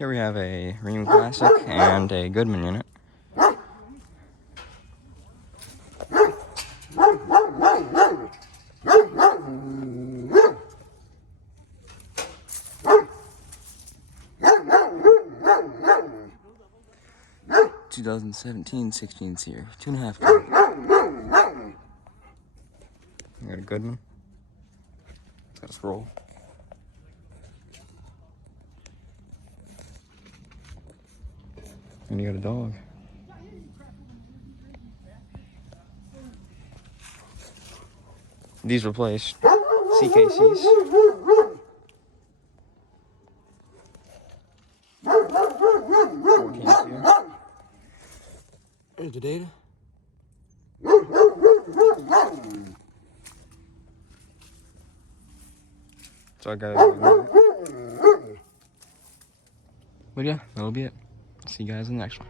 Here we have a Rheem Classic and a Goodman unit. (2017-16 series), 2.5 pounds. We got a Goodman. It's got a scroll. And you got a dog. These replaced CKCs. There's the data. So I got it. But yeah, that'll be it. See you guys in the next one.